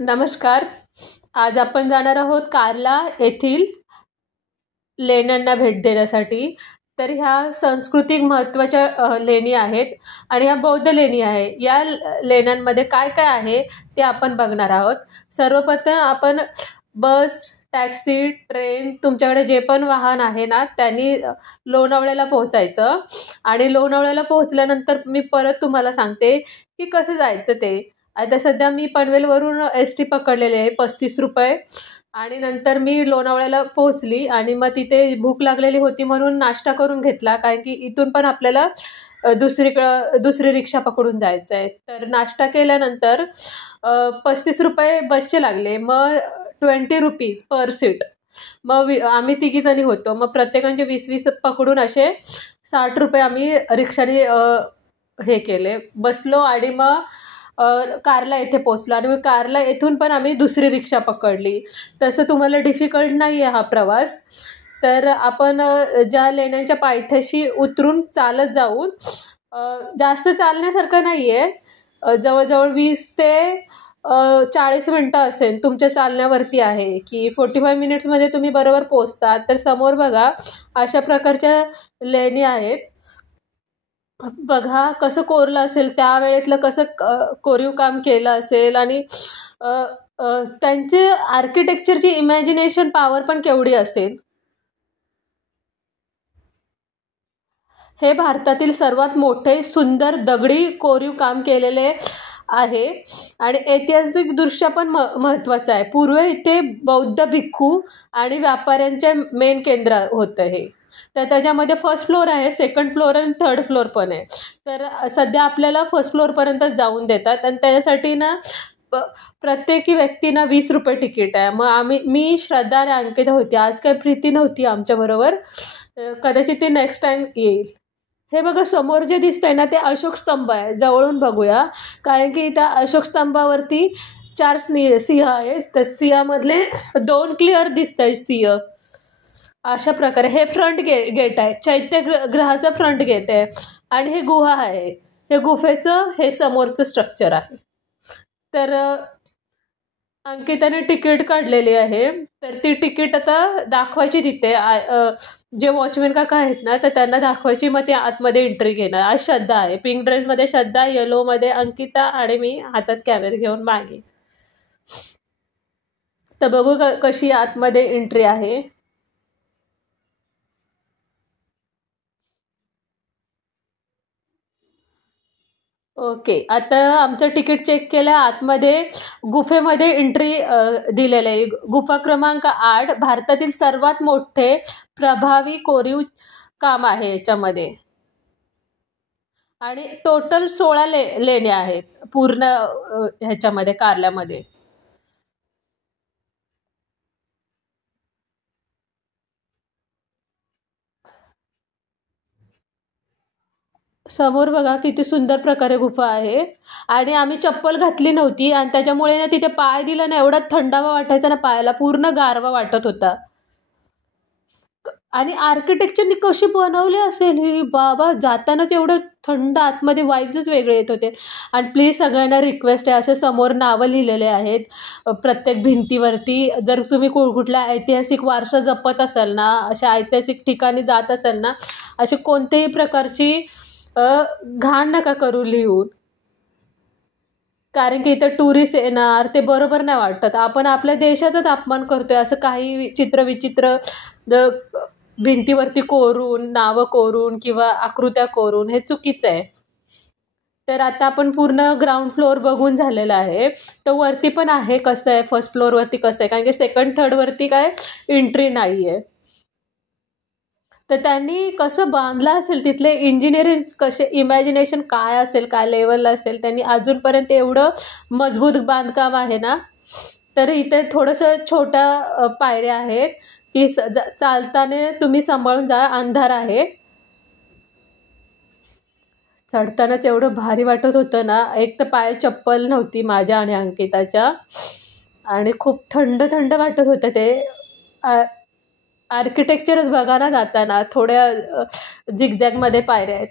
नमस्कार. आज आपण जाणार आहोत कार्ला येथील लेण्यांना भेट देण्यासाठी. तर ह्या सांस्कृतिक महत्त्वाच्या लेणी आहेत आणि ह्या बौद्ध लेणी आहे. या लेण्यांमध्ये काय काय आहे ते आपण बघणार आहोत. सर्वप्रथम आपण बस, टॅक्सी, ट्रेन, तुमच्याकडे जे पण वाहन आहे ना त्यांनी लोणावळ्याला पोहोचायचं आणि लोणावळ्याला पोहोचल्यानंतर मी परत तुम्हाला सांगते की कसं जायचं ते. आता सध्या मी पनवेलवरून ST पकडलेले आहे 35 रुपये आणि नंतर मी लोणावळ्याला पोहोचली आणि मग तिथे भूक लागलेली होती म्हणून नाश्ता करून घेतला, कारण की इथून पण आपल्याला दुसरी रिक्षा पकडून जायचं आहे. तर नाश्ता केल्यानंतर 35 रुपये बसचे लागले, मग 20 रुपीज पर सीट. मग आम्ही तिघीजणी होतो, मग प्रत्येकांचे 20-20 पकडून असे 60 रुपये आम्ही रिक्षाने हे केले, बसलो आणि मग कार्ला येथे पोचलो आणि मग कार्ला येथून पण आम्ही दुसरी रिक्षा पकडली. तसं तुम्हाला डिफिकल्ट नाही आहे हा प्रवास. तर आपण ज्या लेण्यांच्या पायथ्याशी उतरून चालत जाऊन, जास्त चालण्यासारखं नाही आहे, जवळजवळ 20 ते 40 मिनटं असेल तुमच्या चालण्यावरती आहे की 45 मिनिट्समध्ये तुम्ही बरोबर पोचतात. तर समोर बघा अशा प्रकारच्या लेणी आहेत. बघा कसं कोरलं असेल, त्यावेळेतलं कसं कोरीव काम केलं असेल आणि त्यांचे आर्किटेक्चरची इमॅजिनेशन पॉवर पण केवढी असेल. हे भारतातील सर्वात मोठे सुंदर दगडी कोरीव काम केलेले आहे आणि ऐतिहासिक दृष्ट्या पण महत्त्वाचं आहे. पूर्वी इथे बौद्ध भिक्खू आणि व्यापाऱ्यांचे मेन केंद्र होतं हे. तर त्याच्यामध्ये फर्स्ट फ्लोअर आहे, सेकंड फ्लोअर आणि थर्ड फ्लोअर पण आहे. तर सध्या आपल्याला फर्स्ट फ्लोअरपर्यंत जाऊन देतात आणि त्याच्यासाठी ना प्रत्येकी व्यक्तींना 20 रुपये तिकीट आहे. मग मी, श्रद्धा आणि अंकिता होती. आज काही प्रीती नव्हती आमच्याबरोबर, कदाचित ते नेक्स्ट टाईम येईल. हे बघा समोर जे दिसतंय ना ते अशोक स्तंभ आहे. जवळून बघूया, कारण की त्या अशोक स्तंभावरती 4 सिंह आहेत. तर सिंहामधले 2 क्लिअर दिसत आहेत सिंह. अशा प्रकारे हे फ्रंट गेट आहे, चैत्यग्रहाचा फ्रंट गेट आहे आणि हे गुहा आहे. हे गुफेचं हे समोरचं स्ट्रक्चर आहे. तर अंकिताने तिकीट काढलेली आहे, तर ती तिकीट आता दाखवायची तिथे. जे वॉचमॅन काका आहेत ना तर त्यांना दाखवायची, मग ते आतमध्ये एंट्री घेणार. आज श्रद्धा आहे, पिंक ड्रेसमध्ये श्रद्धा, येलोमध्ये अंकिता आणि मी हातात कॅमेरा घेऊन मागे. तर बघू कशी आतमध्ये एंट्री आहे. ओके, आता आमचं तिकीट चेक केलं. आतमध्ये गुफेमध्ये एंट्री दिलेलं आहे. गुफा क्रमांक 8 भारतातील सर्वात मोठे प्रभावी कोरीव काम आहे याच्यामध्ये आणि टोटल 16 लेण्या आहेत पूर्ण ह्याच्यामध्ये कार्ल्यामध्ये. समोर बघा किती सुंदर प्रकारे गुफा आहे आणि आम्ही चप्पल घातली नव्हती आणि त्याच्यामुळे ना तिथे पाय दिला ना एवढा थंडावा वाटायचा ना, पायाला पूर्ण गारवा वाटत होता. आणि आर्किटेक्चरनी कशी बनवली असेल ही बाबा, जातानाच एवढं थंड आतमध्ये वाईब्सच वेगळे येत होते. आणि प्लीज सगळ्यांना रिक्वेस्ट आहे, असे समोर नावं लिहिलेले आहेत प्रत्येक भिंतीवरती. जर तुम्ही कुठल्या ऐतिहासिक वारसा जपत असाल ना, अशा ऐतिहासिक ठिकाणी जात असाल ना, अशी कोणत्याही प्रकारची घाण नका करू लिहून, कारण की इथं टुरिस्ट येणार ते बरोबर नाही वाटत. आपण आपल्या देशाचाच अपमान करतोय असं काही विचित्र भिंतीवरती कोरून, नावं कोरून किंवा आकृत्या कोरून, हे चुकीचं आहे. तर आता आपण पूर्ण ग्राउंड फ्लोअर बघून झालेला आहे. तर वरती पण आहे कसं आहे, फर्स्ट फ्लोअरवरती कसं आहे, कारण की सेकंड थर्डवरती काय एंट्री नाही आहे. तर त्यांनी कसं बांधलं असेल, तिथले इंजिनिअरिंग कसे, इमॅजिनेशन काय असेल, काय लेवलला असेल, त्यांनी अजूनपर्यंत एवढं मजबूत बांधकाम आहे ना. तर इथे थोडंसं छोट्या पायऱ्या आहेत की चालताना तुम्ही सांभाळून जा, अंधार आहे. चढतानाच एवढं भारी वाटत होतं ना. एक तर पाय चप्पल नव्हती माझ्या आणि अंकिताच्या आणि खूप थंड थंड वाटत होतं ते. आर्किटेक्चरच बघा ना, जाताना थोड्या झिगझॅगमध्ये पायऱ्या आहेत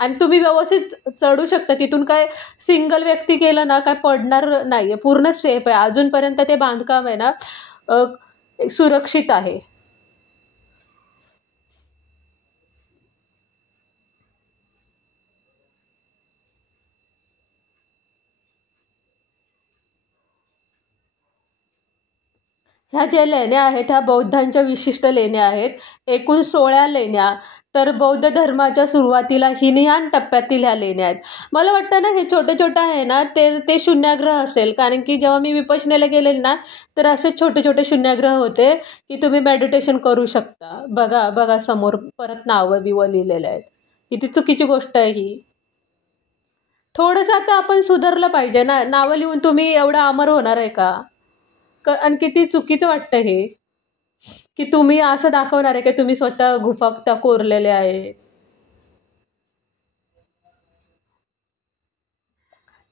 आणि तुम्ही व्यवस्थित चढू शकता तिथून. काय सिंगल व्यक्ती गेलं ना काय पडणार नाहीये, पूर्ण सेफ आहे. अजूनपर्यंत ते बांधकाम आहे ना सुरक्षित आहे. ह्या ज्या लेण्या आहेत ह्या बौद्धांच्या विशिष्ट लेण्या आहेत. एकूण 16 लेण्या. तर बौद्ध धर्माच्या सुरुवातीला हिनयान टप्प्यातील ह्या लेण्या आहेत. मला वाटतं ना हे छोटे छोटे आहे ना ते ते शून्याग्रह असेल, कारण की जेव्हा मी विपश्यनेला गेलेले ना तर असे छोटे छोटे शून्याग्रह होते की तुम्ही मेडिटेशन करू शकता. बघा बघा समोर परत नावं बिवं लिहिलेले आहेत. किती चुकीची गोष्ट आहे ही. थोडंसं आता आपण सुधारलं पाहिजे ना. नावं लिहून तुम्ही एवढं अमर होणार आहे का? आणि किती चुकीचं वाटतं हे, की तुम्ही असं दाखवणार आहे की तुम्ही स्वतः गुफा कोरलेल्या आहे.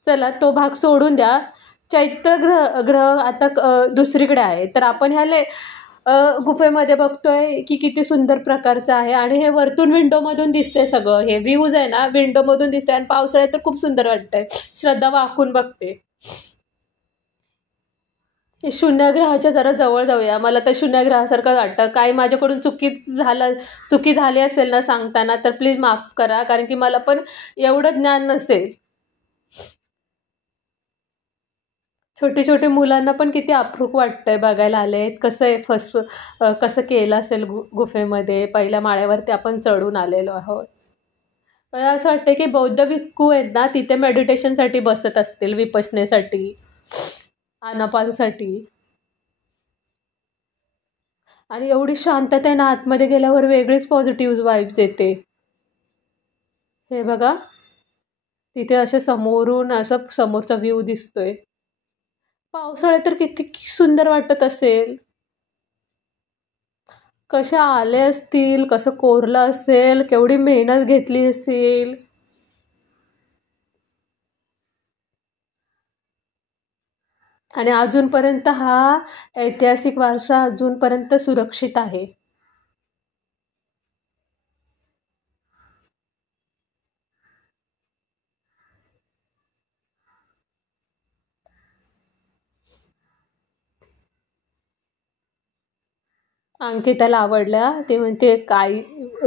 चला तो भाग सोडून द्या. चैत्र ग्रह ग्रह आता दुसरीकडे आहे. तर आपण गुफेमध्ये बघतोय की किती सुंदर प्रकारचं आहे. आणि हे वरतून विंडोमधून दिसतंय सगळं. हे व्ह्यूज आहे ना विंडोमधून दिसतंय. आणि पावसाळ्यात तर खूप सुंदर वाटतंय. श्रद्धा वाकून बघते. हे शून्यग्रहाच्या जरा जवळ जाऊया. मला तर शून्यग्रहासारखं वाटतं. काही माझ्याकडून चुकी झाली असेल ना सांगताना तर प्लीज माफ करा, कारण की मला पण एवढं ज्ञान नसेल. छोटे छोटे मुलांना पण किती अप्रूप वाटतंय बघायला आले. कसं आहे कसं केलं असेल गुफेमध्ये. पहिल्या माळ्यावरती आपण चढून आलेलो आहोत. मला असं वाटतं की बौद्ध भिक्खू आहेत ना तिथे मेडिटेशनसाठी बसत असतील, विपश्यनेसाठी, आनापानसाठी. आणि एवढी शांतता आहे ना आतमध्ये गेल्यावर वेगळीच पॉझिटिव्ह वाईब्स येते. हे बघा तिथे असं समोरून असं समोरचा व्ह्यू दिसतोय. पावसाळ्यात तर किती सुंदर वाटत असेल. कशा आले असतील, कसं कोरलं असेल, केवढी मेहनत घेतली असेल. आणि अजूनपर्यंत हा ऐतिहासिक वारसा अजूनपर्यंत सुरक्षित आहे. अंकिताला आवडल्या. ते म्हणते काय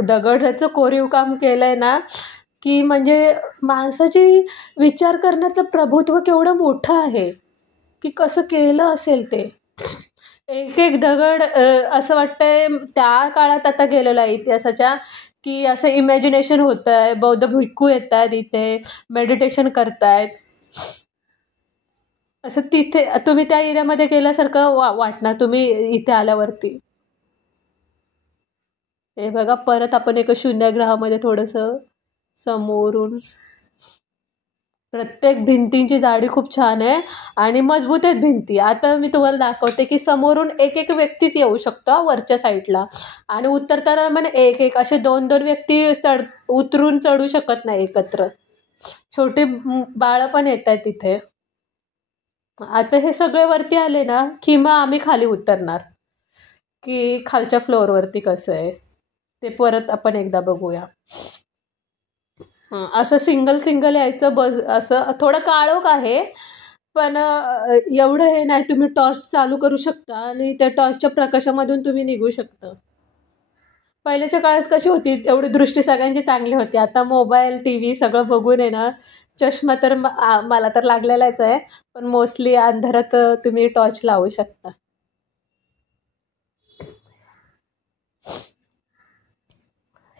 दगडाचं कोरीव काम केलंय ना की म्हणजे माणसाची विचार करण्याचं प्रभुत्व केवढं मोठं आहे की कसं केलं असेल ते. एक एक दगड असं वाटतंय त्या काळात आता गेलेलं आहे इतिहासाच्या, की असं इमॅजिनेशन होत आहे. बौद्ध भिक्खू येत आहेत इथे, मेडिटेशन करतायत. असं तिथे तुम्ही त्या एरियामध्ये गेल्यासारखं वाटणार तुम्ही इथे आल्यावरती. हे बघा परत आपण एका शून्यग्रहामध्ये थोडंसं समोरून. प्रत्येक भिंतींची जाडी खूप छान आहे आणि मजबूत आहेत भिंती. आता मी तुम्हाला दाखवते की समोरून एक एक व्यक्तीच येऊ शकतो वरच्या साईडला. आणि उतरताना पण एक एक असे 2-2 व्यक्ती उतरून चढू शकत नाही एकत्र. छोटे बाळं पण येत आहेत तिथे. आता हे सगळे वरती आले ना की मग आम्ही खाली उतरणार, की खालच्या फ्लोअरवरती कसं आहे ते परत आपण एकदा बघूया. असं सिंगल सिंगल यायचं असं थोडं काळोख आहे. पण एवढं हे नाही. तुम्ही टॉर्च चालू करू शकता आणि त्या टॉर्चच्या प्रकाशामधून तुम्ही निघू शकता. पहिल्याच्या काळात कशी होती एवढी दृष्टी सगळ्यांची चांगली होती. आता मोबाईल टी व्ही सगळं बघून आहे ना चष्मा तर मला तर लागलेलाच आहे. पण मोस्टली अंधारात तुम्ही टॉर्च लावू शकता.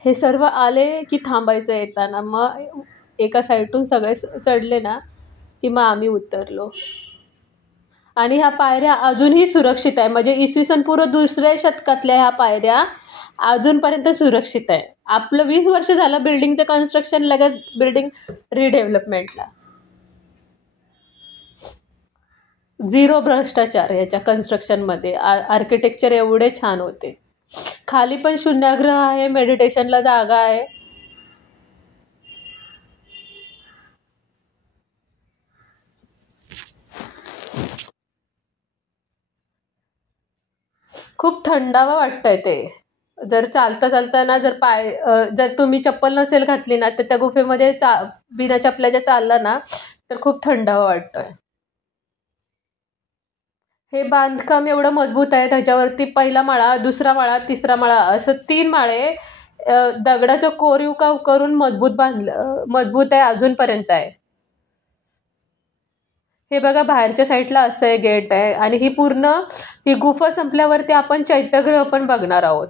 हे सर्व आले की थांबायचं येताना. मग एका साईडून सगळे चढले ना की मग आम्ही उतरलो. आणि ह्या पायऱ्या अजूनही सुरक्षित आहे. म्हणजे इसवी सन पूर्व 2ऱ्या शतकातल्या ह्या पायऱ्या अजूनपर्यंत सुरक्षित आहे. आपलं 20 वर्ष झालं बिल्डिंगचं कन्स्ट्रक्शन, लगेच बिल्डिंग रिडेव्हलपमेंटला. 0 भ्रष्टाचार याच्या कन्स्ट्रक्शनमध्ये. आर्किटेक्चर एवढे छान होते. खाली पण शून्याग्रह आहे, मेडिटेशनला जागा आहे. खूप थंडावा वाटतंय ते. जर चालता चालताना जर तुम्ही चप्पल नसेल घातली ना, तर त्या गुफेमध्ये बिना चपल्याच्या चालला ना, तर खूप थंडावा वाटतोय. हे बांधकाम एवढं मजबूत आहे, त्याच्यावरती पहिला माळा, दुसरा माळा, तिसरा माळा असं 3 माळे दगडाचं कोरीव काम करून मजबूत आहे, अजूनपर्यंत आहे. हे बघा, बाहेरच्या साईडला असं आहे, गेट आहे. आणि ही गुफा संपल्यावरती आपण चैत्यग्रह पण बघणार आहोत.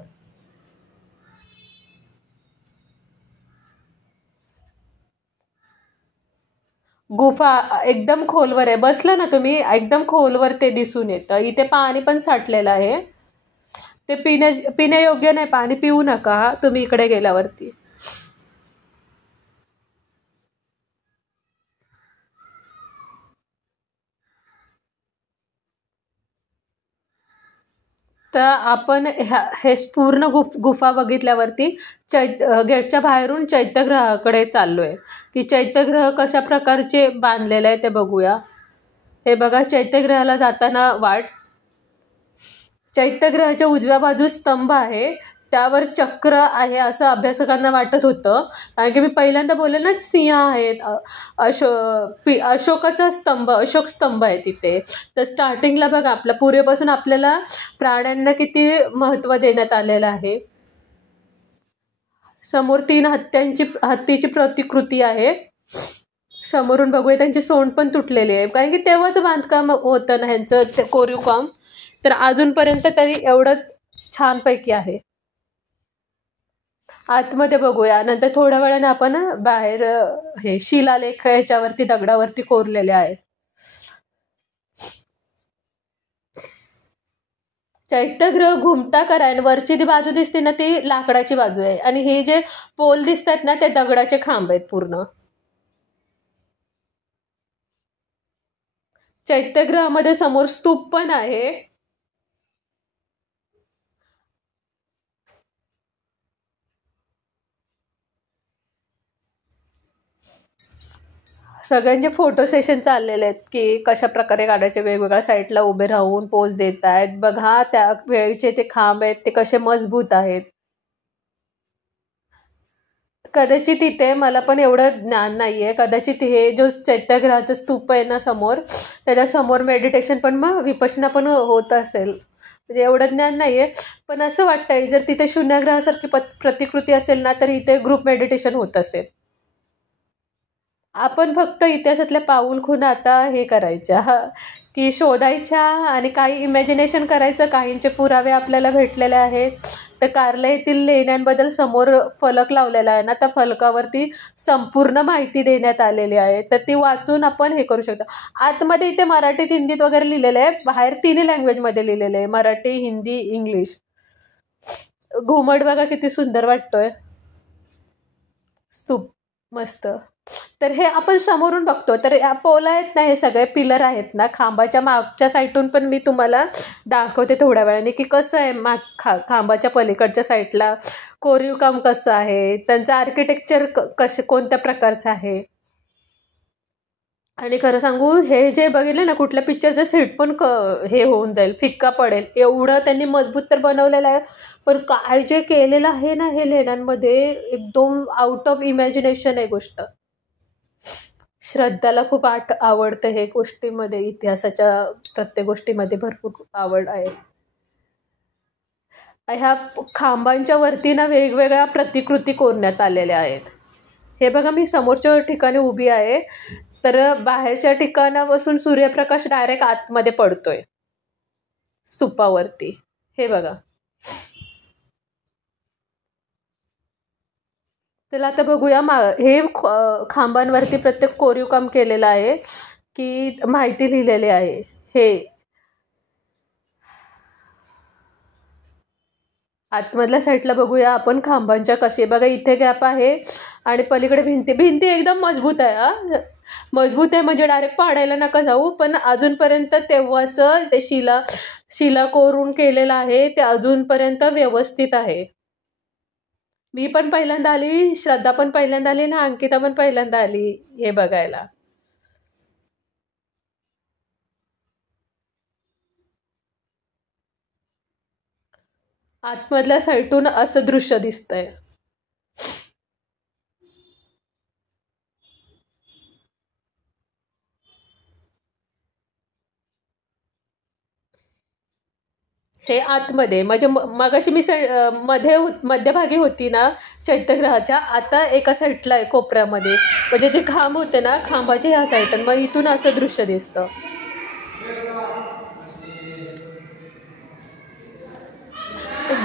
गुफा एकदम खोलवर आहे. बसलं ना तुम्ही, एकदम खोलवर ते दिसून येतं. इथे पाणी पण साठलेलं आहे. ते पिण्यायोग्य नाही, पाणी पिऊ नका तुम्ही इकडे गेल्यावरती. तर आपण हे पूर्ण गुफा बघितल्यावरती गेटच्या बाहेरून चैत्यग्रहाकडे चाललोय, की चैत्यग्रह कशा प्रकारचे बांधलेले आहे ते बघूया. हे बघा, चैत्यग्रहाला जाताना वाट. चैत्यग्रहाच्या उजव्या बाजूस स्तंभ आहे, त्यावर चक्र आहे असं अभ्यासकांना वाटत होतं. कारण की मी पहिल्यांदा बोलले ना, सिंह आहेत. अशोकाचा अशोक स्तंभ आहे तिथे. तर स्टार्टिंगला बघा, आपल्या पूर्वीपासून आपल्याला प्राण्यांना किती महत्त्व देण्यात आलेलं आहे. समोर 3 हत्तीची प्रतिकृती आहे. समोरून बघूया, त्यांची सोंड पण तुटलेली आहे, कारण की तेव्हाच बांधकाम होतं ना ह्यांचं, ते कोरीव काम. तर अजूनपर्यंत तरी एवढं छानपैकी आहे. आतमध्ये बघूया, नंतर थोड्या वेळाने आपण बाहेर हे शिलालेख ह्याच्यावरती दगडावरती कोरलेले आहेत. चैत्यग्रह घुमता कराय, वरची ती बाजू दिसते ना, ती लाकडाची बाजू आहे. आणि हे जे पोल दिसतात ना, ते दगडाचे खांब आहेत पूर्ण. चैत्यग्रहामध्ये समोर स्तूप पण आहे. सगळ्यांचे फोटो सेशन चाललेले आहेत, की कशा प्रकारे काढायचे. वेगवेगळ्या साईडला उभे राहून पोज देत आहेत. बघा, त्या वेळीचे ते खांब आहेत, ते कसे मजबूत आहेत. कदाचित इथे मला पण एवढं ज्ञान नाहीये. कदाचित हे जो चैत्यग्रहाचा स्तूप आहे ना समोर, त्याच्या समोर मेडिटेशन पण विपश्यना पण होत असेल. म्हणजे एवढं ज्ञान नाहीये, पण असं वाटतंय जर तिथे शून्यग्रहासारखी प्रतिकृती असेल ना, तर इथे ग्रुप मेडिटेशन होत असेल. आपण फक्त इतिहासातल्या पाऊल खुणा आता हे करायच्या, की शोधायच्या आणि काही इमॅजिनेशन करायचं. काहींचे पुरावे आपल्याला भेटलेले आहेत. तर कार्ला येथील लेण्यांबद्दल समोर फलक लावलेला आहे ना, त्या फलकावरती संपूर्ण माहिती देण्यात आलेली आहे. तर ती वाचून आपण हे करू शकतो. आतमध्ये इथे मराठीत, हिंदीत वगैरे लिहिलेलं आहे. बाहेर 3 लँग्वेजमध्ये लिहिलेलं आहे, मराठी, हिंदी, इंग्लिश. घुमट बघा किती सुंदर वाटतोय, स्तूप मस्त. तर हे आपण समोरून बघतो, तर या पोल आहेत ना, हे सगळे पिलर आहेत ना, खांबाच्या मागच्या साईडून पण मी तुम्हाला दाखवते थोड्या वेळाने, की कसं आहे खांबाच्या पलीकडच्या साईडला कोरीव काम कसं आहे, त्यांचं आर्किटेक्चर कोणत्या प्रकारचं आहे. आणि खरं सांगू, हे जे बघितलं ना, कुठल्या पिक्चरचं सेट पण हे होऊन जाईल, फिक्का पडेल एवढं त्यांनी मजबूत तर बनवलेलं आहे. पण काय जे केलेलं आहे ना हे लेण्यांमध्ये, एकदम आउट ऑफ इमॅजिनेशन आहे गोष्ट. श्रद्धाला खूप आवडतं हे गोष्टीमध्ये, इतिहासाच्या प्रत्येक गोष्टीमध्ये भरपूर आवड आहे. ह्या खांबांच्या वरती ना वेगवेगळ्या प्रतिकृती कोरण्यात आलेल्या आहेत. हे बघा, मी समोरच्या ठिकाणी उभी आहे, तर बाहेरच्या ठिकाणापासून सूर्यप्रकाश डायरेक्ट आतमध्ये पडतोय स्तूपावरती. हे बघा. त्याला आता बघूया, हे खांबांवरती प्रत्येक कोरीव काम केलेलं आहे, की माहिती लिहिलेली आहे. हे आतमधल्या साईडला बघूया आपण खांबांच्या कसे. बघा, इथे गॅप आहे आणि पलीकडे भिंती एकदम मजबूत आहे. मजबूत आहे म्हणजे डायरेक्ट पाडायला नका जाऊ, पण अजूनपर्यंत तेव्हाचं ते शिला कोरून केलेलं आहे, ते अजूनपर्यंत व्यवस्थित आहे. मी पण पहिल्यांदा आली, श्रद्धा पण पहिल्यांदा आली ना, अंकिता पण पहिल्यांदा आली हे बघायला. आतमधल्या साईडून असं दृश्य दिसतंय. हे आतमध्ये म्हणजे मगाशी मी मध्यभागी होती ना चैत्यग्रहाच्या, आता एका साईडला आहे कोपऱ्यामध्ये, म्हणजे जे खांब होते ना खांबाचे ह्या साईडला, मग इथून असं दृश्य दिसतं.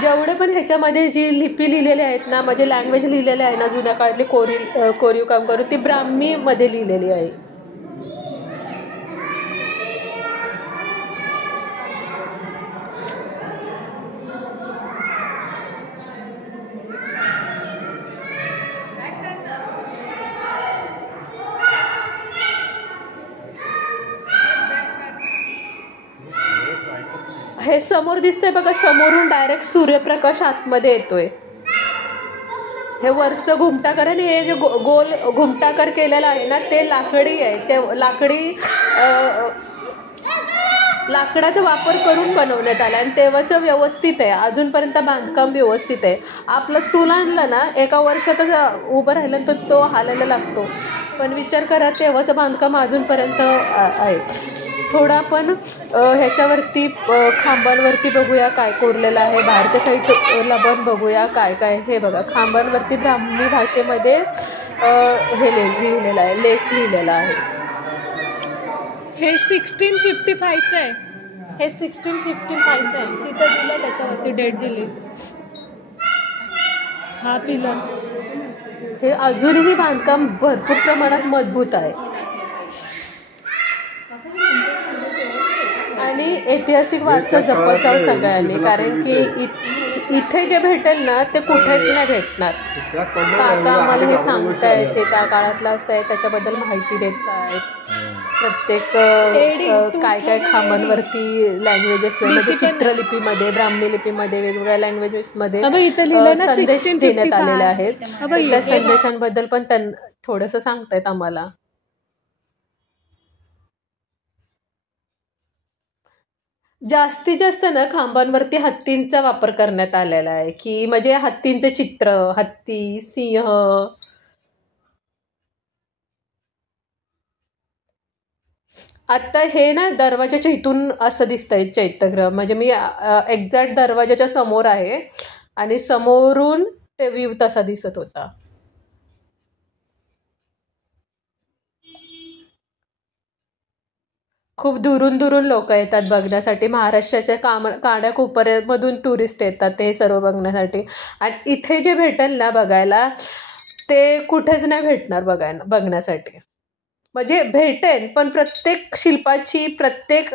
जेवढे पण ह्याच्यामध्ये जी लिपी लिहिलेली आहेत ना, म्हणजे लँग्वेज लिहिलेली आहे ना जुन्या काळातली कोरीव काम करून, ती ब्राह्मीमध्ये लिहिलेली आहे. हे समोर दिसतंय बघा, समोरून डायरेक्ट सूर्यप्रकाश आतमध्ये येतोय. हे वरचं घुमटाकर आणि हे जे गोल घुमटाकर केलेलं आहे ना ते लाकडी आहे. ते लाकडाचा वापर करून बनवण्यात आला आणि तेव्हाचं व्यवस्थित आहे. अजूनपर्यंत बांधकाम व्यवस्थित आहे. आपलं स्टूल आणलं ना एका वर्षातच उभं राहिलं तर तो हालायला लागतो, पण विचार करा तेव्हाचं बांधकाम अजूनपर्यंत आहे. थोडं आपण ह्याच्यावरती खांबांवरती बघूया काय कोरलेलं आहे. बाहेरच्या साईडला पण बघूया काय काय. हे बघा, खांबांवरती ब्राह्मी भाषेमध्ये हे लिहिलेलं आहे, लेख लिहिलेला आहे. हे 1655चं आहे. हे 1655 आहे. तिथं दिलं, त्याच्यावरती डेट दिली. हा पिलर. हे अजूनही बांधकाम भरपूर प्रमाणात मजबूत आहे. आणि ऐतिहासिक वारसा जपत जाऊ सगळ्यांनी, कारण की इथे जे भेटेल ना ते कुठेच नाही भेटणार. काका आम्हाला हे सांगतायत, हे त्या काळातलं असं आहे, त्याच्याबद्दल माहिती देत आहेत. प्रत्येक काय काय खांबांवरती लँग्वेजेस, म्हणजे चित्रलिपीमध्ये, ब्राह्मी लिपीमध्ये, वेगवेगळ्या लँग्वेजेसमध्ये संदेश देण्यात आलेले आहेत. त्या संदेशांबद्दल पण थोडंसं सांगतायत आम्हाला. जास्तीत जास्त ना खांबांवरती हत्तींचा वापर करण्यात आलेला आहे, की म्हणजे हत्तींचे चित्र, हत्ती, सिंह. आता हे ना दरवाजाच्या इथून असं दिसतंय चैत्यगृह, म्हणजे मी एक्झॅक्ट दरवाजाच्या समोर आहे आणि समोरून ते व्ह्यू तसा दिसत होता. खूप दुरून दुरून लोक येतात बघण्यासाठी. महाराष्ट्राच्या कानाकोपऱ्यामधून टुरिस्ट येतात ते सर्व बघण्यासाठी. आणि इथे जे भेटेल ना बघायला ते कुठेच नाही भेटणार बघण्यासाठी. म्हणजे भेटेल, पण प्रत्येक शिल्पाची, प्रत्येक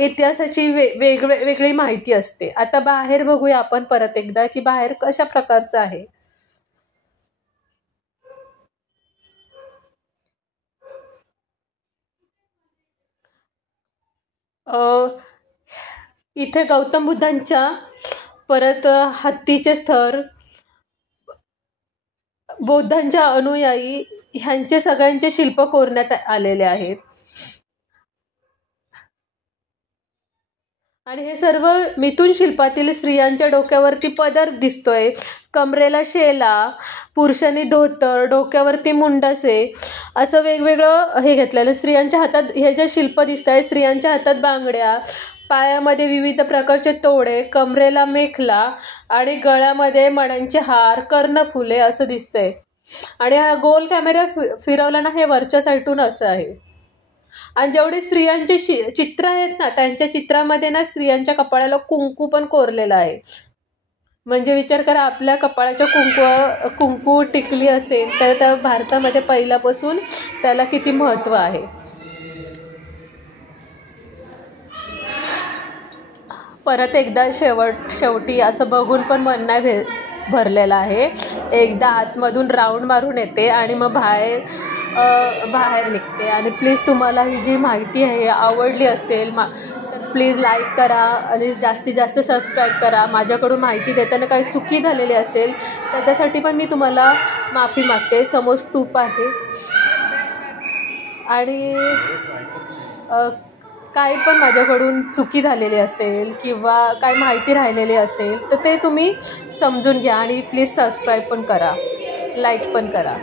इतिहासाची वेगळी माहिती असते. आता बाहेर बघूया आपण परत एकदा की बाहेर कशा प्रकारचं आहे. इथे गौतम बुद्धांच्या, परत हत्तीचे स्थर, बौद्धांच्या अनुयायी ह्यांचे सगळ्यांचे शिल्प कोरण्यात आलेले आहेत. आणि हे सर्व मिथुन शिल्पातील स्त्रियांच्या डोक्यावरती पदर दिसतोय, कमरेला शेला, पुरुषांनी धोतर, डोक्यावरती मुंडसे, असं वेगवेगळं हे घेतलेलं. स्त्रियांच्या हातात हे जे शिल्प दिसत आहे, स्त्रियांच्या हातात बांगड्या, पायामध्ये विविध प्रकारचे तोडे, कमरेला मेखला आणि गळ्यामध्ये मण्यांचे हार, कर्णफुले असं दिसतंय. आणि हा गोल कॅमेरा फिरवला ना हे वरच्या साईडून असं आहे. आणि जेवढे स्त्रियांचे चित्र आहेत ना त्यांच्या चित्रामध्ये ना स्त्रियांच्या कपाळाला कुंकू पण कोरलेला आहे. म्हणजे विचार करा, आपल्या कपाळाच्या कुंकू टिकली असेल तर भारतामध्ये पहिल्यापासून त्याला किती महत्त्व आहे. परत एकदा शेवटी असं बघून पण मन नाही भरलेलं आहे. एकदा आतमधून राऊंड मारून येते आणि मग बाहेर निघते. आणि प्लीज तुम्हाला ही जी माहिती आहे आवडली असेल तर प्लीज लाईक करा आणि जास्तीत जास्त सबस्क्राईब करा. माझ्याकडून माहिती देताना काही चुकी झालेली असेल त्याच्यासाठी पण मी तुम्हाला माफी मागते. समोर स्तूप आहे आणि काही पण माझ्याकडून चुकी झालेली असेल किंवा काय माहिती राहिलेली असेल तर ते तुम्ही समजून घ्या आणि प्लीज सबस्क्राईब पण करा, लाईक पण करा.